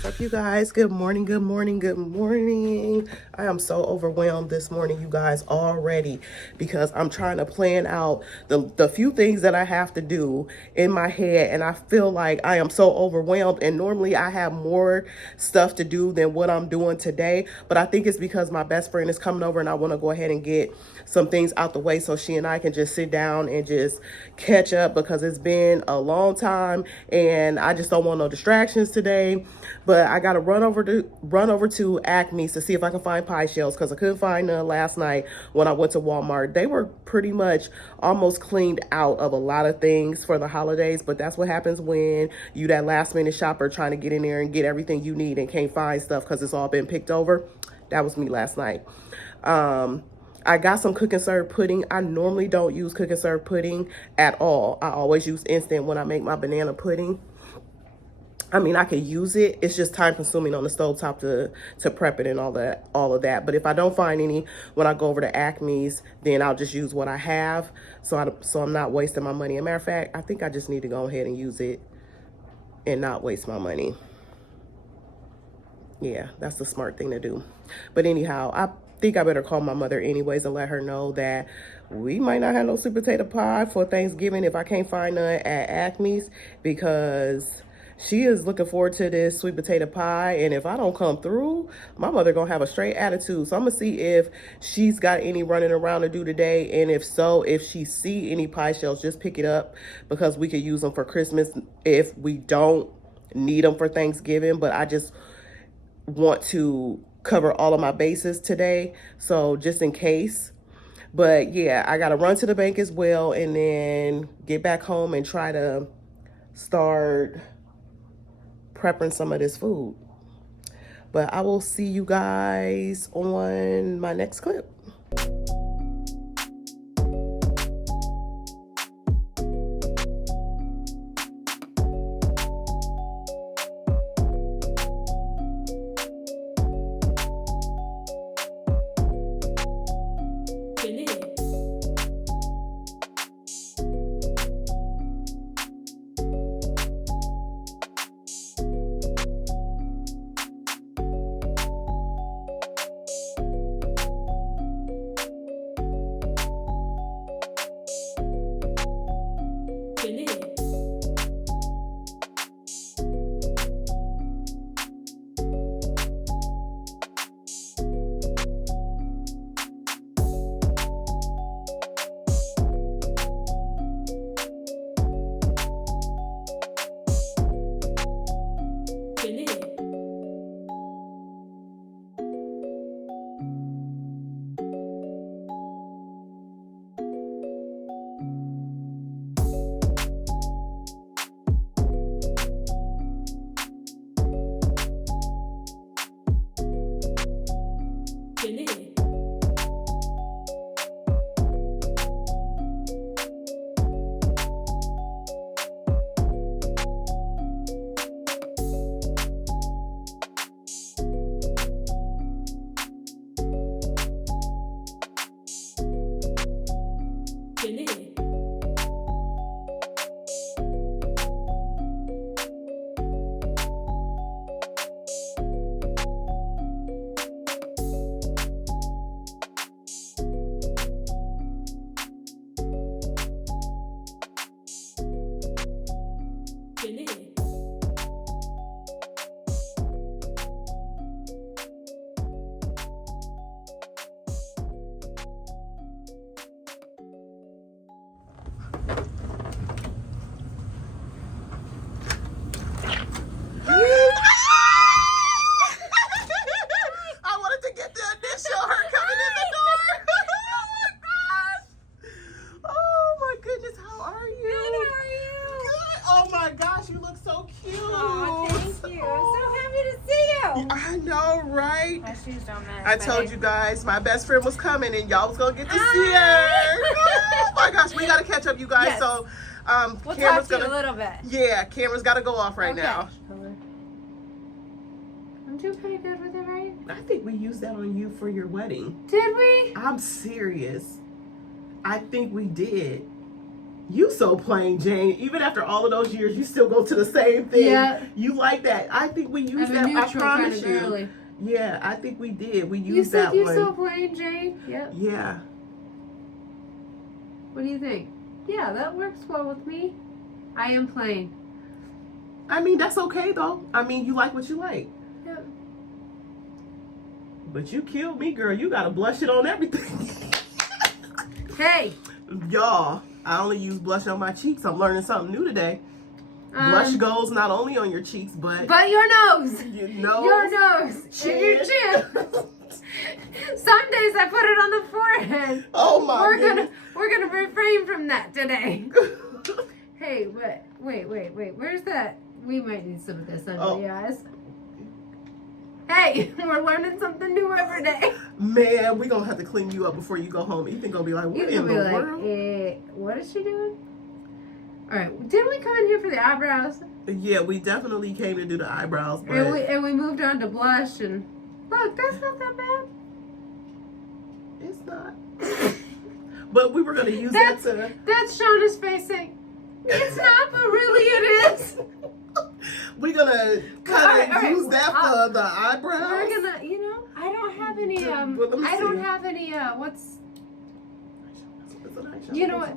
What's up, you guys? Good morning, good morning, good morning. I am so overwhelmed this morning, you guys, already, because I'm trying to plan out the few things that I have to do in my head, and I feel like I am so overwhelmed. And normally I have more stuff to do than what I'm doing today, but I think it's because my best friend is coming over and I want to go ahead and get some things out the way so she and I can just sit down and just catch up, because it's been a long time and I just don't want no distractions today. But I gotta run over to Acme's to see if I can find pie shells, because I couldn't find none last night when I went to Walmart. They were pretty much almost cleaned out of a lot of things for the holidays, but that's what happens when you that last minute shopper trying to get in there and get everything you need and can't find stuff because it's all been picked over. That was me last night. I got some cook and serve pudding. I normally don't use cook and serve pudding at all. I always use instant when I make my banana pudding. I mean, I could use it. It's just time consuming on the stovetop to prep it and all of that. But if I don't find any when I go over to Acme's, then I'll just use what I have. So I'm not wasting my money. As a matter of fact, I think I just need to go ahead and use it and not waste my money. Yeah, that's the smart thing to do. But anyhow, I think I better call my mother anyways and let her know that we might not have no sweet potato pie for Thanksgiving if I can't find none at Acme's, because she is looking forward to this sweet potato pie. And if I don't come through, my mother gonna have a straight attitude. So I'm gonna see if she's got any running around to do today. And if so, if she see any pie shells, just pick it up, because we could use them for Christmas if we don't need them for Thanksgiving. But I just want to cover all of my bases today, so just in case. But yeah, I gotta run to the bank as well and then get back home and try to start prepping some of this food. But I will see you guys on my next clip. I wanted to get the initial, her coming in the door. Oh my goodness, how are you? Good, how are you? Good. Oh my gosh, you look so cute. Oh, thank you. I'm so happy to see you. I know, right? My shoes don't match. I told you guys my best friend was coming and y'all was gonna get to see her. Oh my gosh, we gotta catch up, you guys. Yes. So We'll camera's talk to you gonna a little bit. yeah, camera's gotta go off right Okay. now. I'm doing pretty good with it, right? I think we used that on you for your wedding. Did we? I'm serious. I think we did. You so plain, Jane. Even after all of those years, you still go to the same thing. Yeah. You like that. I think we used I'm that. a neutral I promise kind of you. girly. Yeah, I think we did. We used You said that you're one. so plain, Jane. Yep. Yeah. What do you think? Yeah, that works well with me. I am plain. I mean, that's okay though. I mean, you like what you like. Yep. But you killed me, girl. You gotta blush it on everything. Hey. Y'all, I only use blush on my cheeks. I'm learning something new today. Blush goes not only on your cheeks, but your nose. your nose, Your nose. And your chin. Some days I put it on the forehead. Oh my goodness. We're gonna refrain from that today. Hey, wait. Where's that? We might need some of this under the eyes. Hey, we're learning something new every day. Man, we gonna have to clean you up before you go home. Ethan gonna be like, what in the world? What is she doing? All right, didn't we come in here for the eyebrows? Yeah, we definitely came to do the eyebrows, but And we moved on to blush, and look, that's not that bad. it's not. But we were gonna use that to. That's Shauna's face saying, it's not, but really it is. We're gonna kind of use that for the eyebrows. We're gonna, I don't have any, what's, you know what,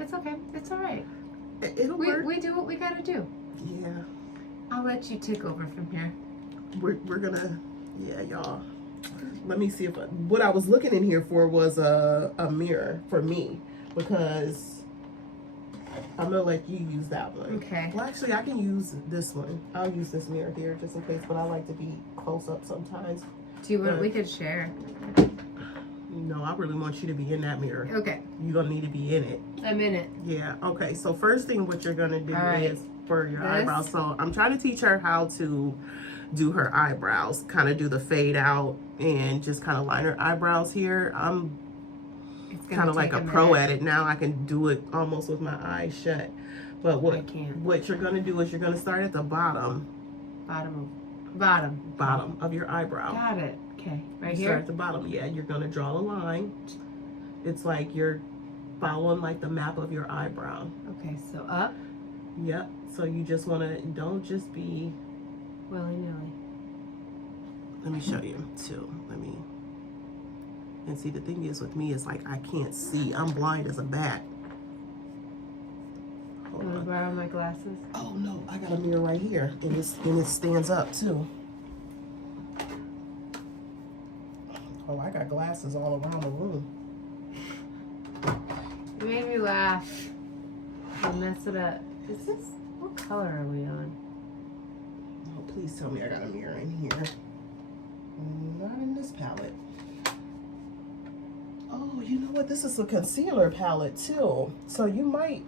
it's okay. It's all right. It'll work. We do what we gotta do. Yeah. I'll let you take over from here. We're gonna, yeah, y'all. Let me see if what I was looking in here for was a mirror for me, because I'm gonna let you use that one. Okay. Well, actually, I can use this one. I'll use this mirror here just in case, but I like to be close up sometimes. Do you want? We could share. No, I really want you to be in that mirror. Okay. You're gonna need to be in it. I'm in it. Yeah. Okay. So first thing, what you're gonna do is for your This. eyebrows. So I'm trying to teach her how to do her eyebrows, kind of do the fade out and just kind of line her eyebrows here. I'm kind of like a pro at it now. I can do it almost with my eyes shut. But what you're gonna do is you're gonna start at the bottom of your eyebrow. Got it. Okay. Right You here. start at the bottom. Yeah, you're gonna draw a line. It's like you're following like the map of your eyebrow. Okay. So up. Yep. So you just wanna, don't just be willy-nilly. Let me show you too. And see, the thing is with me is like I can't see. I'm blind as a bat. You want to borrow my glasses? Oh no, I got a mirror right here, and it stands up too. Oh, I got glasses all around the room. You made me laugh. I mess it up. What color are we on? Oh, please tell me I got a mirror in here. Not in this palette. Oh, you know what? This is a concealer palette too. So you might,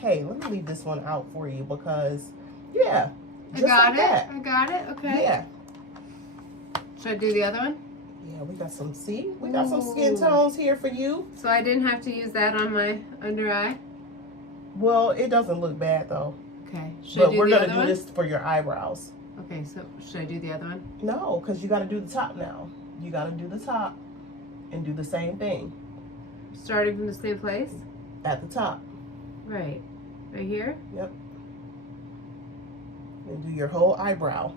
hey, let me leave this one out for you because, yeah. I got it. Okay. Yeah. Should I do the other one? Yeah, we got some, see? We got some skin tones here for you. So I didn't have to use that on my under eye? Well, it doesn't look bad though. Okay. Should I do we're the going other to do one? this for your eyebrows. Okay, so should I do the other one? No, because you got to do the top now. You got to do the top and do the same thing. Starting from the same place? At the top. Right. Right here? Yep. And do your whole eyebrow.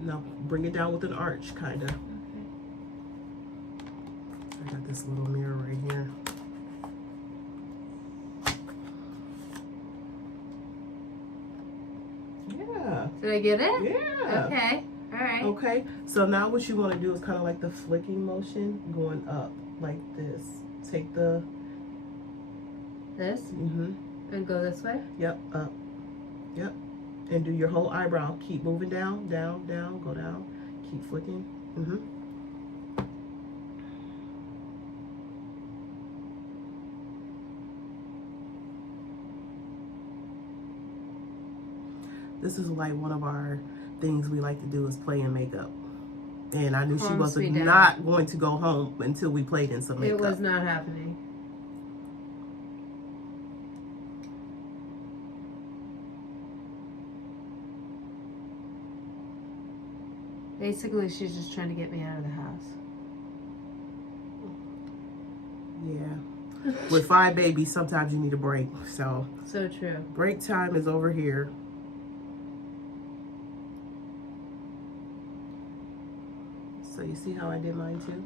Now bring it down with an arch, kind of. Okay. I got this little mirror right here. Yeah. Did I get it? Yeah. Okay. All right. Okay. So now what you want to do is kind of like the flicking motion going up like this. Take the... This? Mm-hmm. And go this way? Yep. Up. Yep. And do your whole eyebrow. Keep moving down, down, down, go down. Keep flicking. Mm-hmm. This is like one of our things we like to do is play in makeup. And I knew she was not going to go home until we played in some makeup. It was not happening. Basically, she's just trying to get me out of the house. Yeah. With 5 babies, sometimes you need a break. So True. break time is over here. So you see how I did mine too?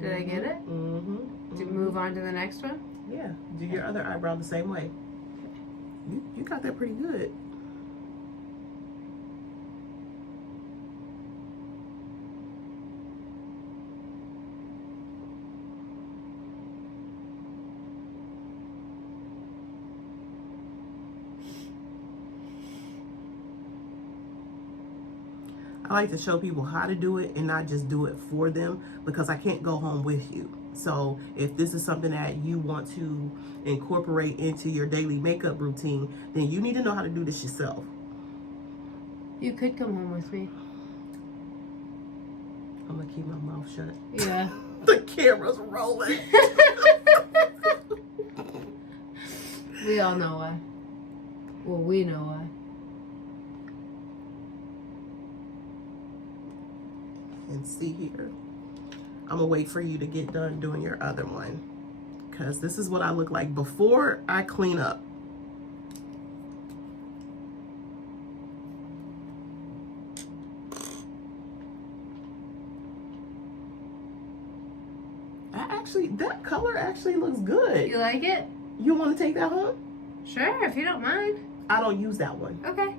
Did I get it? Mm-hmm. To move on to the next one? Yeah. Do your other eyebrow the same way. You got that pretty good. I like to show people how to do it and not just do it for them, because I can't go home with you. So if this is something that you want to incorporate into your daily makeup routine, then you need to know how to do this yourself. You could come home with me. I'm gonna keep my mouth shut. Yeah. The camera's rolling. We all know why. Well, we know why. And see here, I'm gonna wait for you to get done doing your other one, because this is what I look like before I clean up. That color actually looks good. You like it? You want to take that home? Sure, if you don't mind. I don't use that one. Okay.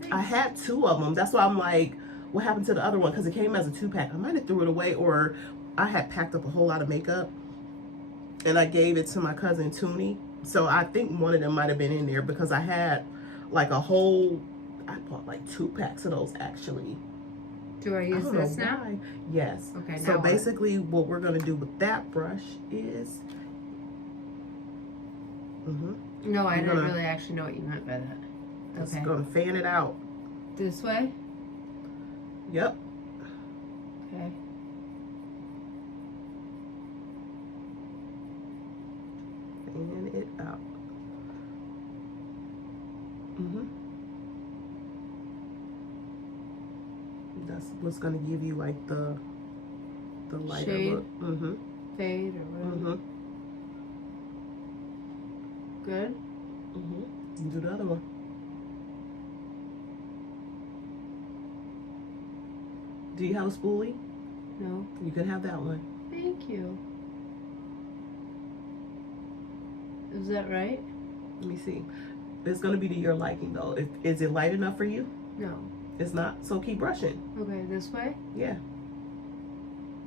Thanks. I had 2 of them. That's why I'm like, what happened to the other one? Because it came as a 2-pack. I might have threw it away, or I had packed up a whole lot of makeup and I gave it to my cousin Toonie. So I think one of them might have been in there, because I had like a whole, I bought like 2 packs of those actually. Do I use this now? Yes. Okay. So basically what we're going to do with that brush is, No, I didn't really actually know what you meant by that. Okay. Just going to fan it out. This way? Yep. Okay. Fan it out. That's what's going to give you like the lighter shade, look. Fade or whatever. Good. And do the other one. Do you have a spoolie? No. You can have that one. Thank you. Is that right? Let me see. It's going to be to your liking though. Is it light enough for you? No. It's not, so keep brushing. Okay, this way? Yeah.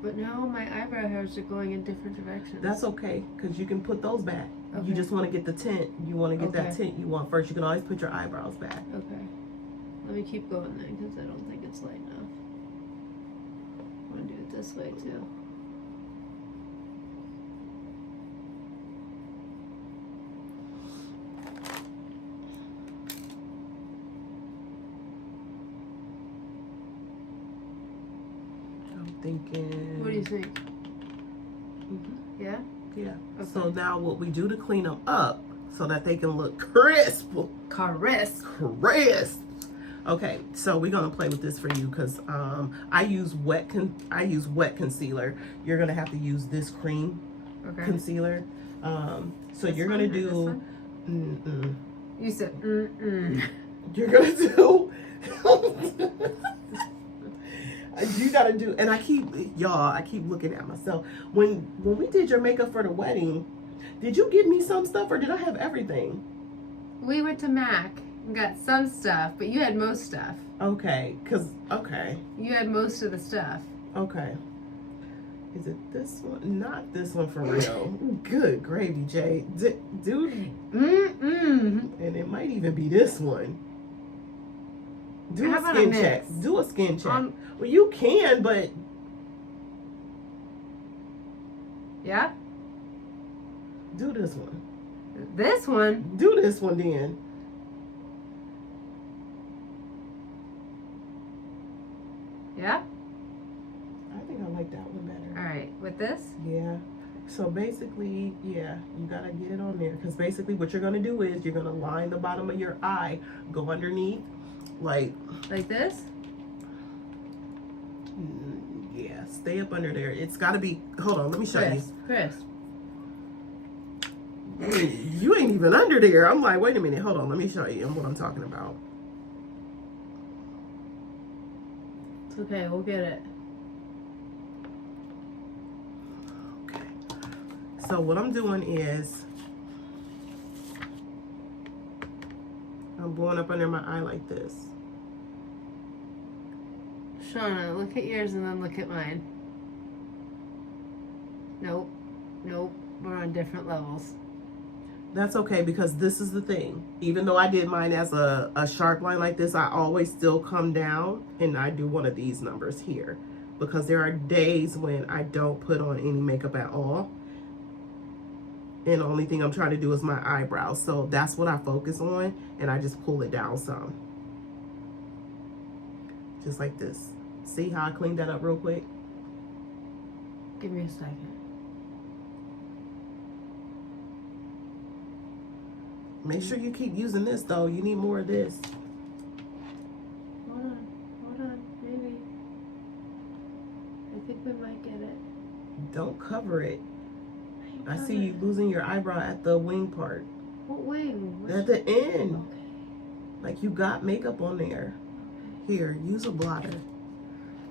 But now my eyebrow hairs are going in different directions. That's okay, because you can put those back. Okay. You just want to get the tint. You want to get that tint you want first. You can always put your eyebrows back. Okay. Let me keep going then, because I don't think it's light enough. I want to do it this way too. Thinking. What do you think? Yeah? Yeah. Okay. So now what we do to clean them up so that they can look crisp. Crisp. Okay, so we're gonna play with this for you, because I use wet concealer. You're gonna have to use this cream concealer. So this you're gonna do. You said You're gonna do. You gotta do, and I keep looking at myself. When we did your makeup for the wedding, did you give me some stuff or did I have everything? We went to Mac and got some stuff, but you had most stuff. Okay, You had most of the stuff. Okay. Is it this one? Not this one for real. Good gravy, Jay. Dude. And it might even be this one. Do a skin check. Do a skin check. Well, you can, but. Yeah? Do this one. This one? Do this one then. Yeah? I think I like that one better. All right. With this? Yeah. So basically, yeah, you gotta get it on there, because basically what you're gonna do is you're gonna line the bottom of your eye, go underneath, like this? Yeah, stay up under there. It's got to be, hold on, let me show you. Chris. You ain't even under there. I'm like, wait a minute, hold on, let me show you what I'm talking about. It's okay, we'll get it. Okay. So what I'm doing is, I'm going up under my eye like this. Shauna, look at yours and then look at mine. Nope. Nope. We're on different levels. That's okay, because this is the thing. Even though I did mine as a sharp line like this, I always still come down and I do one of these numbers here. Because there are days when I don't put on any makeup at all. And the only thing I'm trying to do is my eyebrows. So that's what I focus on. And I just pull it down some. Just like this. See how I cleaned that up real quick? Give me a second. Make sure you keep using this though. You need more of this. Hold on, maybe. I think we might get it. Don't cover it. I see you losing your eyebrow at the wing part. What wing? At the end. Okay. Like you got makeup on there. Okay. Here, use a blotter.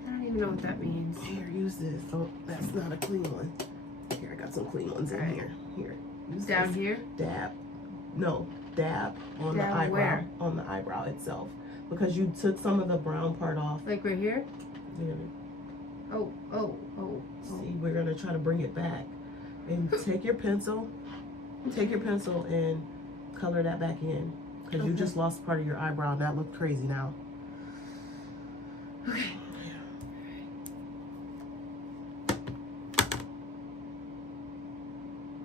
I don't even know what that means. Here, use this. Oh, that's not a clean one. Here, I got some clean ones in here. Here. Use Down this. here? Dab. No, dab on the Dab eyebrow. where? On the eyebrow itself. Because you took some of the brown part off. Like right here? There. Oh. See, we're gonna try to bring it back. And take your pencil and color that back in. Because you just lost part of your eyebrow. That looked crazy now. Okay.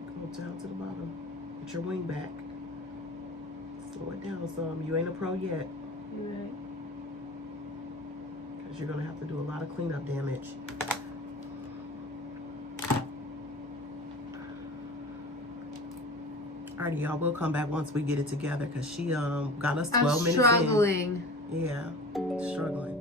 Go down to the bottom. Get your wing back. Slow it down some. You ain't a pro yet. You're right. Because you're going to have to do a lot of cleanup damage. Alrighty, y'all. We'll come back once we get it together because she got us 12 minutes struggling. in. Yeah, struggling.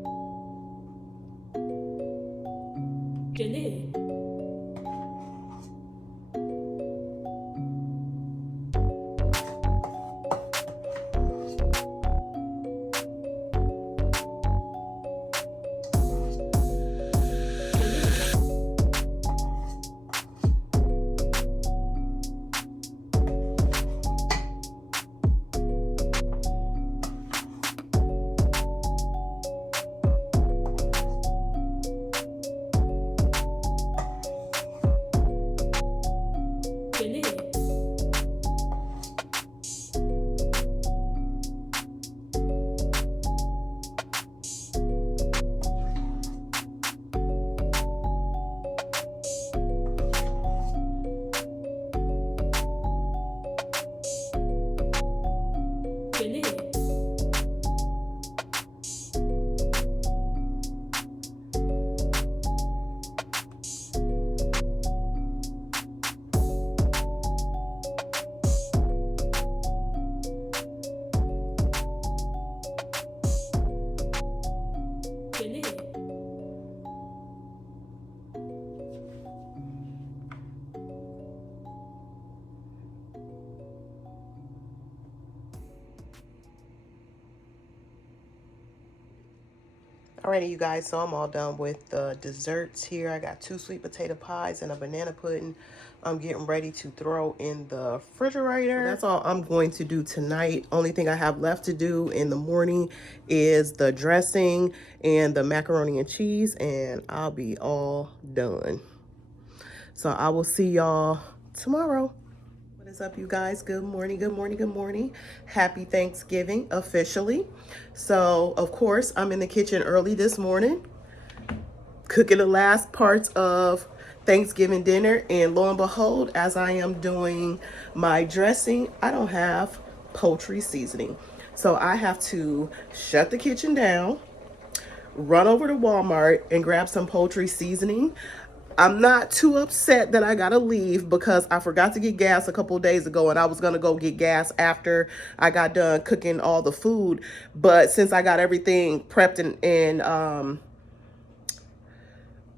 Alrighty, you guys, so I'm all done with the desserts here. I got 2 sweet potato pies and a banana pudding. I'm getting ready to throw in the refrigerator. So that's all I'm going to do tonight. Only thing I have left to do in the morning is the dressing and the macaroni and cheese, and I'll be all done. So I will see y'all tomorrow. What is up, you guys? Good morning, good morning, good morning. Happy Thanksgiving officially. So of course I'm in the kitchen early this morning cooking the last parts of Thanksgiving dinner, and lo and behold, as I am doing my dressing, I don't have poultry seasoning. So I have to shut the kitchen down, run over to Walmart and grab some poultry seasoning. I'm not too upset that I gotta leave because I forgot to get gas a couple of days ago, and I was gonna go get gas after I got done cooking all the food. But since I got everything prepped and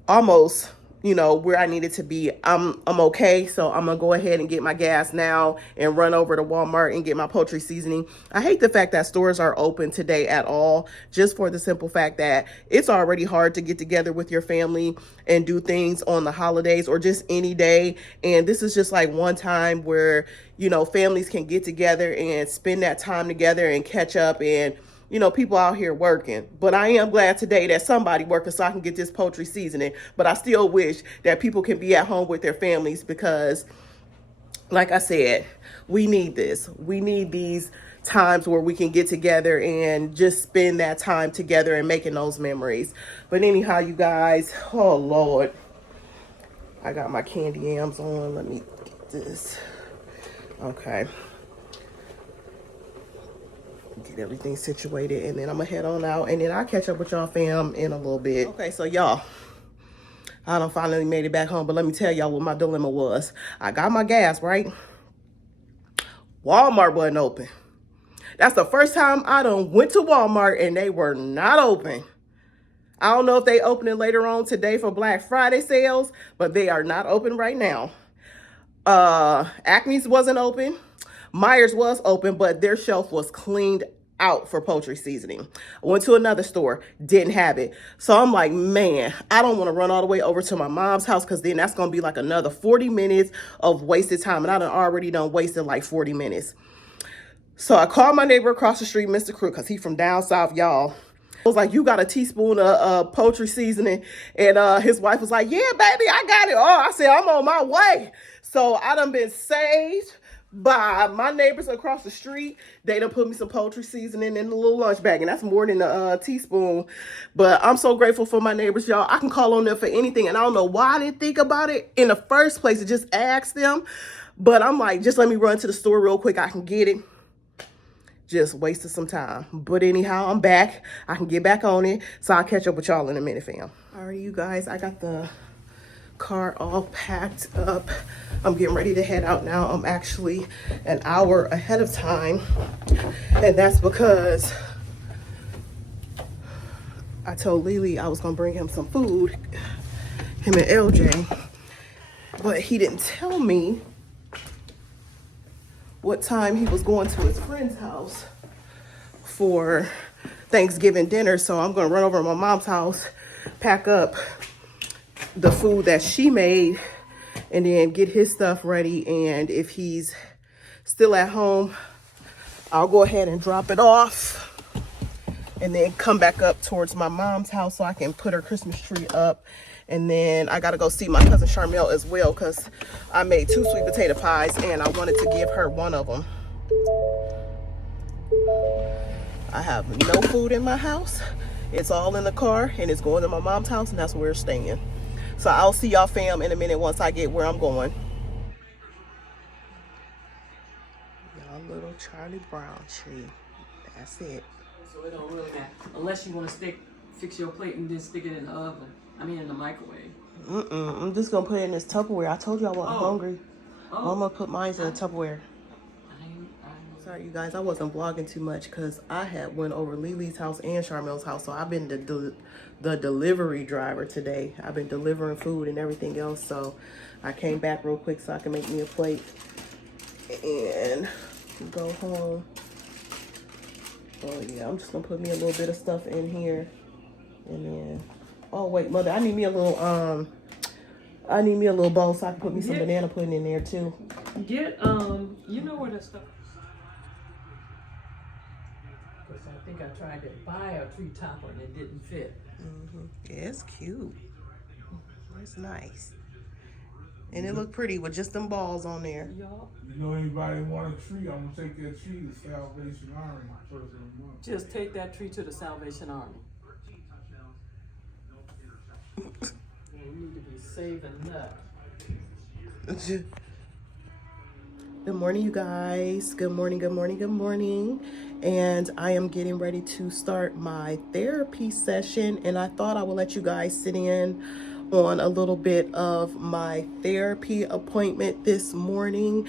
almost, you know, where I needed to be. I'm okay, so I'm gonna go ahead and get my gas now and run over to Walmart and get my poultry seasoning. I hate the fact that stores are open today at all, just for the simple fact that it's already hard to get together with your family and do things on the holidays or just any day. And this is just like one time where, you know, families can get together and spend that time together and catch up, and you know, people out here working. But I am glad today that somebody working so I can get this poultry seasoning. But I still wish that people can be at home with their families because, like I said, we need this. We need these times where we can get together and just spend that time together and making those memories. But anyhow, you guys, oh Lord, I got my candy yams on. Let me get this. Okay. Get everything situated, and then I'm gonna head on out, and then I'll catch up with y'all fam in a little bit. Okay, so y'all, I done finally made it back home, but let me tell y'all what my dilemma was. I got my gas, right? Walmart wasn't open. That's the first time I done went to Walmart and they were not open. I don't know if they opening later on today for Black Friday sales, but they are not open right now. Acme's wasn't open. Myers was open, but their shelf was cleaned out for poultry seasoning. I went to another store, didn't have it. So I'm like, man, I don't want to run all the way over to my mom's house because then that's going to be like another 40 minutes of wasted time. And I already done wasted like 40 minutes. So I called my neighbor across the street, Mr. Crook, because he's from down south, y'all. I was like, you got a teaspoon of poultry seasoning? And his wife was like, yeah, baby, I got it. Oh, I said, I'm on my way. So I done been saved by my neighbors across the street. They done put me some poultry seasoning in a little lunch bag, and that's more than a teaspoon. But I'm so grateful for my neighbors, y'all. I can call on them for anything, and I don't know why I didn't think about it in the first place to just ask them. But I'm like, just let me run to the store real quick. I can get it. Just wasted some time. But anyhow, I'm back. I can get back on it. So I'll catch up with y'all in a minute, fam. All right, you guys, I got the car all packed up. I'm getting ready to head out now. I'm actually an hour ahead of time. And that's because I told Lily I was going to bring him some food, him and LJ. But he didn't tell me what time he was going to his friend's house for Thanksgiving dinner. So I'm going to run over to my mom's house, pack up the food that she made, and then get his stuff ready. And if he's still at home, I'll go ahead and drop it off and then come back up towards my mom's house so I can put her Christmas tree up. And then I got to go see my cousin Charmel as well because I made 2 sweet potato pies and I wanted to give her one of them. I have no food in my house. It's all in the car and it's going to my mom's house, and that's where we're staying. So I'll see y'all fam in a minute once I get where I'm going. Y'all little Charlie Brown tree. That's it. So it don't really matter. Unless you want to fix your plate and then stick it in the oven. I mean in the microwave. I'm just going to put it in this Tupperware. I told you I wasn't hungry. Oh. I'm going to put mine in the Tupperware. Sorry, you guys. I wasn't vlogging too much because I had went over Lily's house and Charmel's house. So I've been the delivery driver today. I've been delivering food and everything else. So I came back real quick so I can make me a plate and go home. Oh yeah, I'm just gonna put me a little bit of stuff in here, and then oh wait, mother, I need me a little bowl so I can put me some banana pudding in there too. Get you know where that stuff. Because I think I tried to buy a tree topper and it didn't fit. Yeah, it's cute. It's nice. And it looked pretty with just them balls on there. Y'all. You know anybody want a tree? I'm gonna take that tree to Salvation Army first of the month. Just take that tree to the Salvation Army. You need to be saving that. Good morning, you guys. Good morning, good morning, good morning. And I am getting ready to start my therapy session. And I thought I would let you guys sit in on a little bit of my therapy appointment this morning.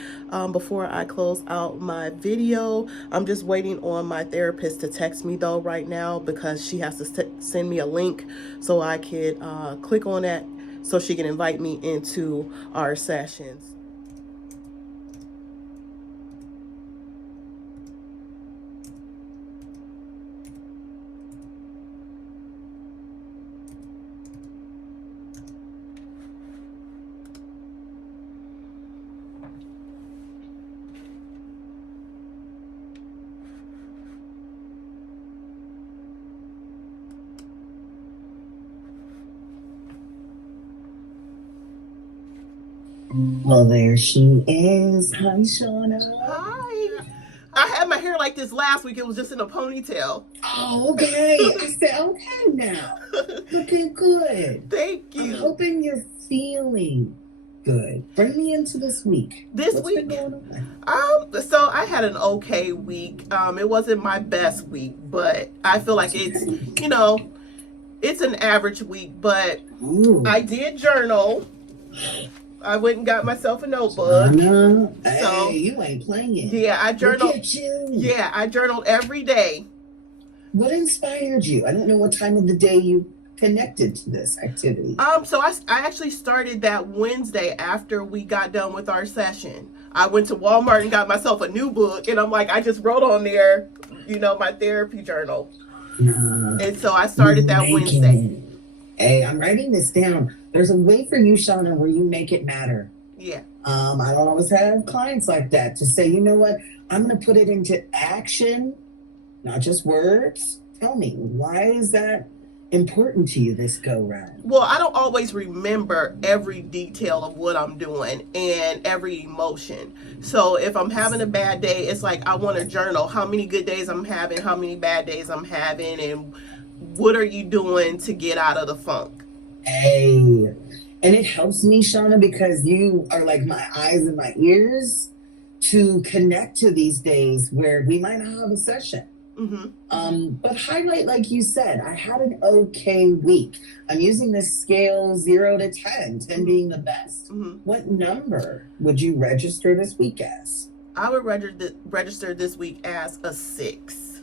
Before I close out my video, I'm just waiting on my therapist to text me though right now, because she has to send me a link so I could click on that so she can invite me into our sessions. Well, there she is. Hi, Shauna. Hi. I had my hair like this last week. It was just in a ponytail. Oh, okay. I said, okay now. Looking good. Thank you. I'm hoping you're feeling good. Bring me into this week. What's been going on? So I had an okay week. It wasn't my best week, but I feel like it's, it's an average week, but Ooh. I did journal. I went and got myself a notebook. So you ain't playing. Yeah, I journaled. Look at you. Yeah, I journaled every day. What inspired you? I don't know what time of the day you connected to this activity. So I actually started that Wednesday after we got done with our session. I went to Walmart and got myself a new book, and I'm like, I just wrote on there, my therapy journal. And so I started that Wednesday. Hey, I'm writing this down. There's a way for you, Shauna, where you make it matter. Yeah. I don't always have clients like that to say, you know what, I'm going to put it into action, not just words. Tell me, why is that important to you this go round? Well, I don't always remember every detail of what I'm doing and every emotion. So if I'm having a bad day, it's like I want to journal how many good days I'm having, how many bad days I'm having, and what are you doing to get out of the funk? Hey, and it helps me, Shauna, because you are like my eyes and my ears to connect to these days where we might not have a session. Mm-hmm. But highlight, like you said, I had an okay week. I'm using this scale 0 to 10, 10 being the best. Mm-hmm. What number would you register this week as? I would register this week as a 6.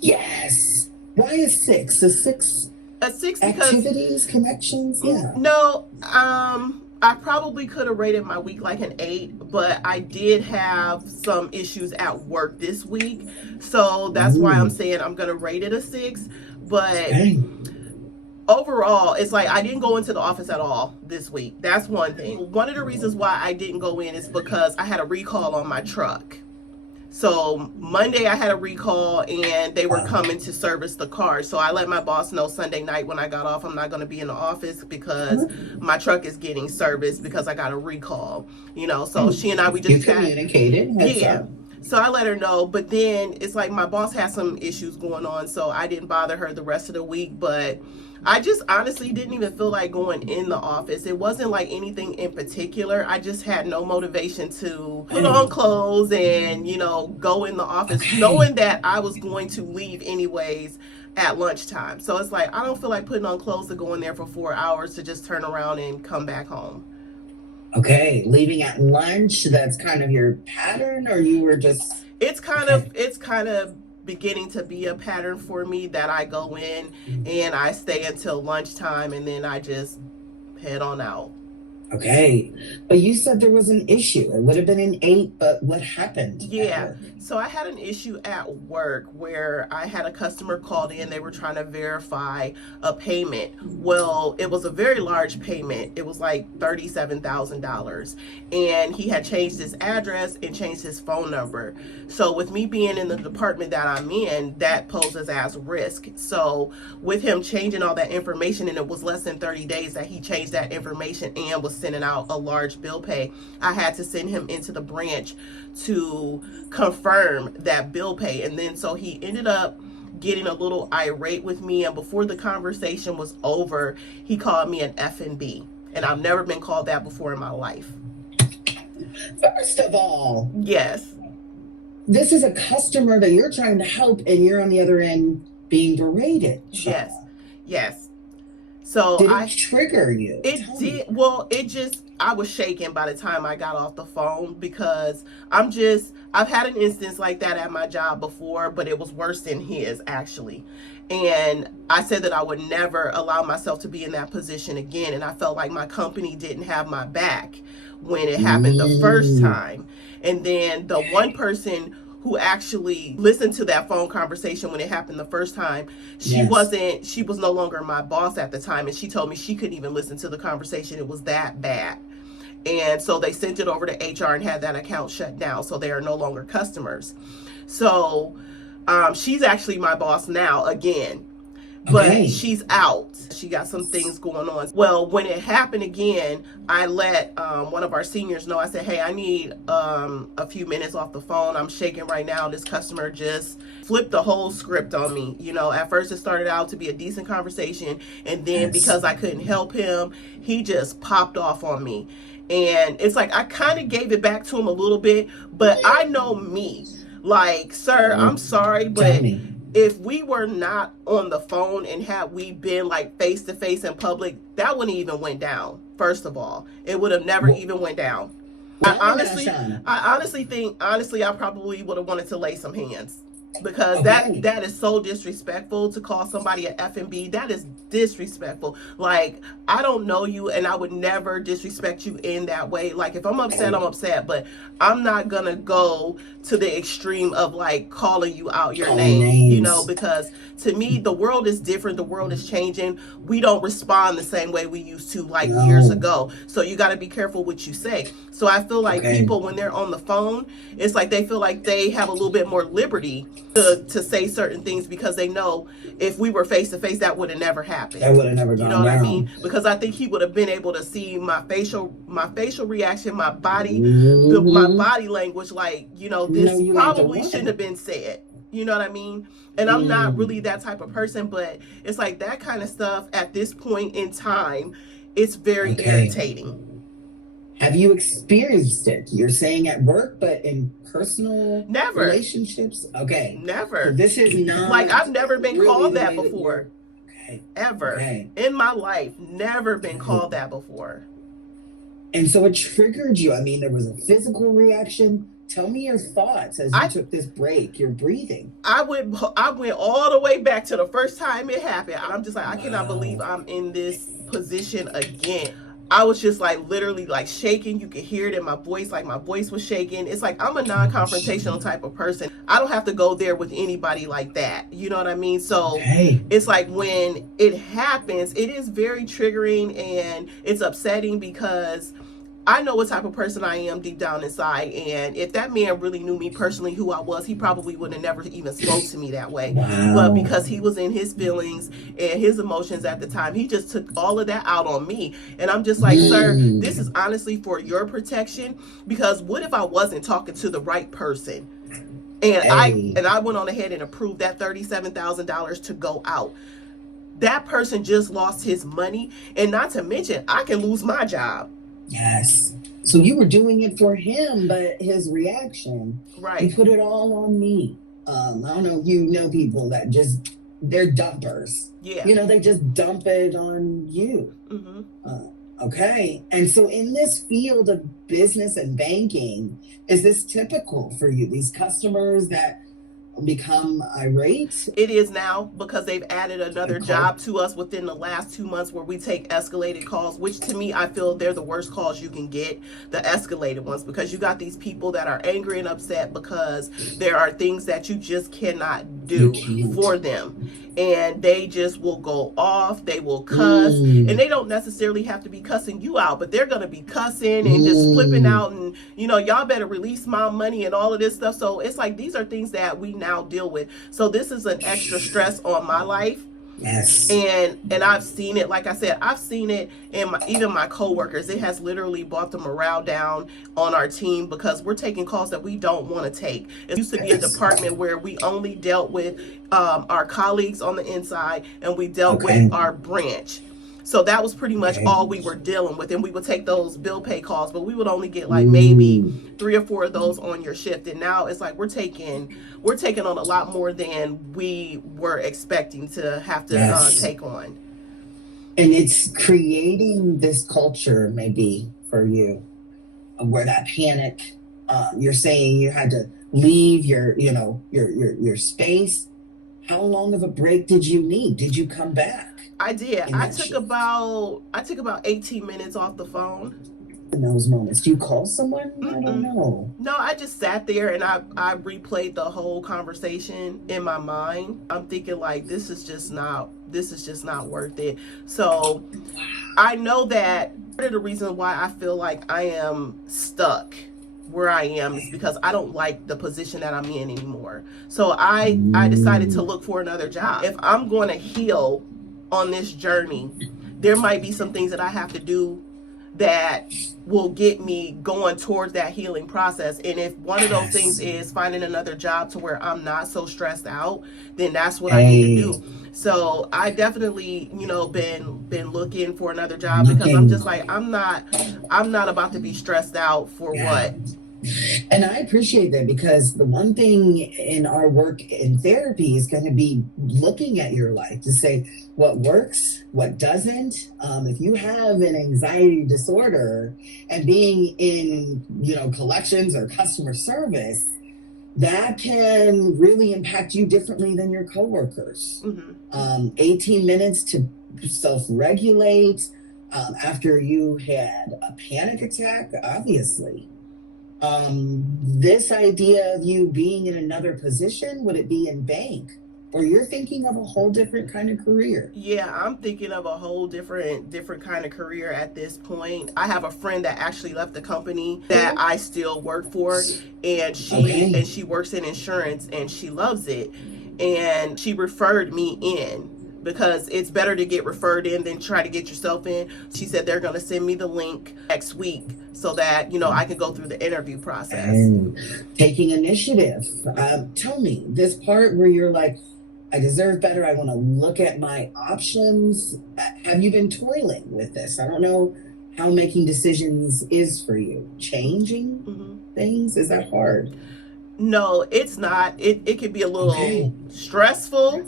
Yes. Why a 6? A 6? A 6 because activities, connections, yeah. No, I probably could have rated my week like an 8, but I did have some issues at work this week, so that's why I'm saying I'm gonna rate it a 6. But overall, it's like I didn't go into the office at all this week. That's one thing. One of the reasons why I didn't go in is because I had a recall on my truck. So Monday I had a recall and they were coming to service the car. So I let my boss know Sunday night when I got off I'm not going to be in the office because my truck is getting serviced because I got a recall. So she and I, we just communicated. Yeah. So I let her know, but then it's like my boss had some issues going on, so I didn't bother her the rest of the week, but I just honestly didn't even feel like going in the office. It wasn't like anything in particular. I just had no motivation to put on clothes and, go in the office knowing that I was going to leave anyways at lunchtime. So it's like, I don't feel like putting on clothes to go in there for 4 hours to just turn around and come back home. Okay, leaving at lunch, that's kind of your pattern, or you were just... It's kind of beginning to be a pattern for me that I go in and I stay until lunchtime and then I just head on out. Okay, but you said there was an issue. It would have been an 8, but what happened? Yeah, so I had an issue at work where I had a customer called in. They were trying to verify a payment. Well, it was a very large payment. It was like $37,000, and he had changed his address and changed his phone number. So with me being in the department that I'm in, that poses as risk. So with him changing all that information, and it was less than 30 days that he changed that information and was sending out a large bill pay, I had to send him into the branch to confirm that bill pay. And then so he ended up getting a little irate with me, and before the conversation was over, he called me an F&B, and I've never been called that before in my life. First of all, yes, this is a customer that you're trying to help, and you're on the other end being berated. Yes. So Did it trigger you? It Tell did. me. Well, I was shaking by the time I got off the phone because I've had an instance like that at my job before, but it was worse than his actually. And I said that I would never allow myself to be in that position again. And I felt like my company didn't have my back when it happened the first time. And then the one person who actually listened to that phone conversation when it happened the first time, she was no longer my boss at the time, and she told me she couldn't even listen to the conversation. It was that bad. And so they sent it over to HR and had that account shut down, so they are no longer customers. So she's actually my boss now again, but she's out. She got some things going on. Well, when it happened again, I let one of our seniors know. I said, hey, I need a few minutes off the phone. I'm shaking right now. This customer just flipped the whole script on me. You know, at first it started out to be a decent conversation, and then because I couldn't help him, he just popped off on me. And it's like I kind of gave it back to him a little bit, but I know me. Like, sir, I'm sorry, but if we were not on the phone and had we been like face to face in public, that wouldn't even went down. First of all, it would have never even went down. I honestly think I probably would have wanted to lay some hands, because that is so disrespectful to call somebody a F&B. That is disrespectful. Like, I don't know you, and I would never disrespect you in that way. Like, if I'm upset, I'm upset, but I'm not gonna go to the extreme of like calling you out your name, you know, because to me the world is different. The world is changing. We don't respond the same way we used to like years ago. So you got to be careful what you say. So I feel like people, when they're on the phone, it's like they feel like they have a little bit more liberty to say certain things, because they know if we were face to face, that would have never happened. That would have never gone down. You know what I mean? Because I think he would have been able to see my facial reaction, my body, my body language. Like, you know, this probably shouldn't have been said. You know what I mean? And I'm not really that type of person, but it's like that kind of stuff at this point in time, it's very irritating. Have you experienced it? You're saying at work, but in personal relationships? Okay. Never. So this is not like, I've never been called that before. Ever. In my life. Never been called that before. And so it triggered you. I mean, there was a physical reaction. Tell me your thoughts as you took this break. You're breathing. I went all the way back to the first time it happened. I'm just like, I cannot believe I'm in this position again. I was just like literally like shaking. You could hear it in my voice, like my voice was shaking. It's like I'm a non-confrontational type of person. I don't have to go there with anybody like that. You know what I mean? So it's like when it happens, it is very triggering and it's upsetting, because I know what type of person I am deep down inside, and if that man really knew me personally, who I was, he probably would have never even spoke to me that way. But because he was in his feelings and his emotions at the time, he just took all of that out on me. And I'm just like, sir, this is honestly for your protection, because what if I wasn't talking to the right person? And I went on ahead and approved that $37,000 to go out. That person just lost his money, and not to mention, I can lose my job. Yes. So you were doing it for him, but his reaction, he put it all on me. I don't know if you know people that just, they're dumpers. Yeah. You know, they just dump it on you. Okay. And so in this field of business and banking, is this typical for you? These customers that become irate? It is now, because they've added another job to us within the last 2 months, where we take escalated calls, which to me, I feel they're the worst calls you can get, the escalated ones, because you got these people that are angry and upset because there are things that you just cannot do for them, and they just will go off, they will cuss, and they don't necessarily have to be cussing you out, but they're gonna be cussing and just flipping out, and you know, y'all better release my money and all of this stuff. So it's like, these are things that we now deal with. So this is an extra stress on my life. Yes. And I've seen it, like I said, I've seen it in even my coworkers. It has literally brought the morale down on our team, because we're taking calls that we don't want to take. It used to be a department where we only dealt with our colleagues on the inside, and we dealt with our branch. So that was pretty much all we were dealing with. And we would take those bill pay calls, but we would only get like maybe 3 or 4 of those on your shift. And now it's like we're taking on a lot more than we were expecting to have to take on. And it's creating this culture, maybe for you, where that panic. You're saying you had to leave your space. How long of a break did you need? Did you come back I did. in that shift? I took about 18 minutes off the phone. In those moments, do you call someone? I don't know. No, I just sat there and I replayed the whole conversation in my mind. I'm thinking like this is just not worth it. So I know that part of the reason why I feel like I am stuck where I am is because I don't like the position that I'm in anymore. So I decided to look for another job. If I'm going to heal on this journey, there might be some things that I have to do that will get me going towards that healing process. And if one of those things is finding another job to where I'm not so stressed out, then that's what I need to do. So I definitely, been looking for another job because I'm just like, I'm not about to be stressed out for what. And I appreciate that, because the one thing in our work in therapy is going to be looking at your life to say what works, what doesn't. If you have an anxiety disorder and being in, collections or customer service, that can really impact you differently than your coworkers. 18 minutes to self-regulate after you had a panic attack, obviously. This idea of you being in another position, would it be in bank? Or you're thinking of a whole different kind of career? Yeah, I'm thinking of a whole different kind of career at this point. I have a friend that actually left the company that I still work for, and she works in insurance and she loves it. And she referred me in because it's better to get referred in than try to get yourself in. She said they're going to send me the link next week so that, I can go through the interview process. And taking initiative. Tell me, this part where you're like, I deserve better, I want to look at my options. Have you been toiling with this? I don't know how making decisions is for you. Changing things? Is that hard? No, it's not. It can be a little stressful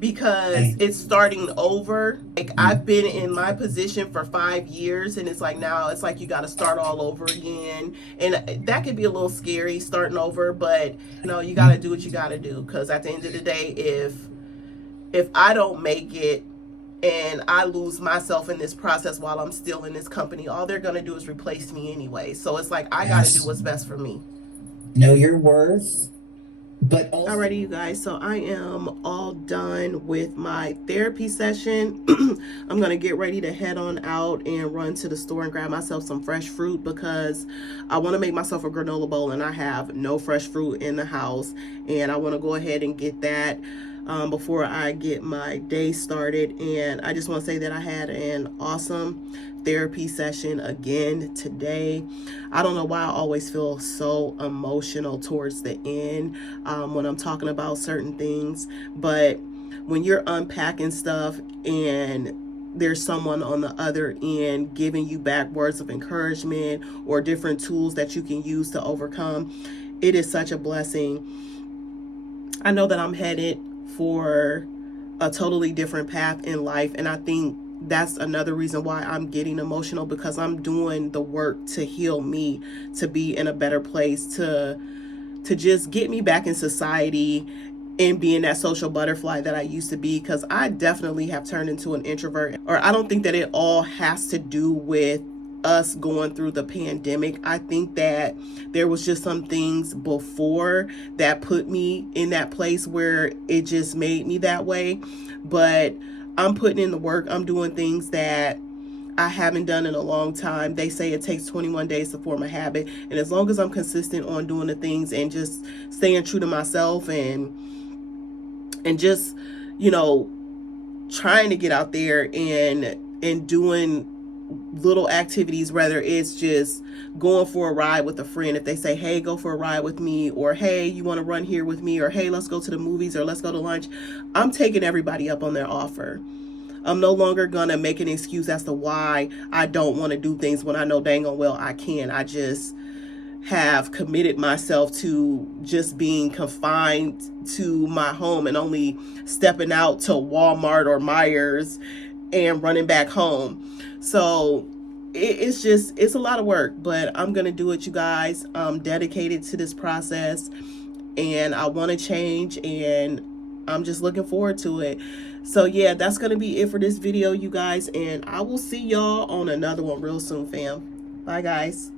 because it's starting over. Like I've been in my position for 5 years, and it's like now it's like you got to start all over again, and that can be a little scary starting over. But you got to do what you got to do, because at the end of the day, if I don't make it and I lose myself in this process while I'm still in this company, all they're gonna do is replace me anyway. So it's like I got to do what's best for me. Know your worth. But alrighty, you guys, so I am all done with my therapy session. I'm gonna get ready to head on out and run to the store and grab myself some fresh fruit, because I want to make myself a granola bowl and I have no fresh fruit in the house, and I want to go ahead and get that before I get my day started. And I just want to say that I had an awesome therapy session again today. I don't know why I always feel so emotional towards the end when I'm talking about certain things, but when you're unpacking stuff and there's someone on the other end giving you back words of encouragement or different tools that you can use to overcome, it is such a blessing. I know that I'm headed for a totally different path in life, and I think that's another reason why I'm getting emotional, because I'm doing the work to heal me, to be in a better place, to just get me back in society and being that social butterfly that I used to be, because I definitely have turned into an introvert. Or I don't think that it all has to do with us going through the pandemic. I think that there was just some things before that put me in that place where it just made me that way. But I'm putting in the work. I'm doing things that I haven't done in a long time. They say it takes 21 days to form a habit. And as long as I'm consistent on doing the things and just staying true to myself and just, trying to get out there and doing little activities, whether it's just going for a ride with a friend. If they say, hey, go for a ride with me, or hey, you want to run here with me, or hey, let's go to the movies, or let's go to lunch, I'm taking everybody up on their offer. I'm no longer gonna make an excuse as to why I don't want to do things when I know dang on well I can. I just have committed myself to just being confined to my home and only stepping out to Walmart or Myers and running back home. So it's a lot of work, but I'm gonna do it, you guys. I'm dedicated to this process, and I want to change, and I'm just looking forward to it. So yeah, that's gonna be it for this video, you guys, and I will see y'all on another one real soon, fam. Bye, guys.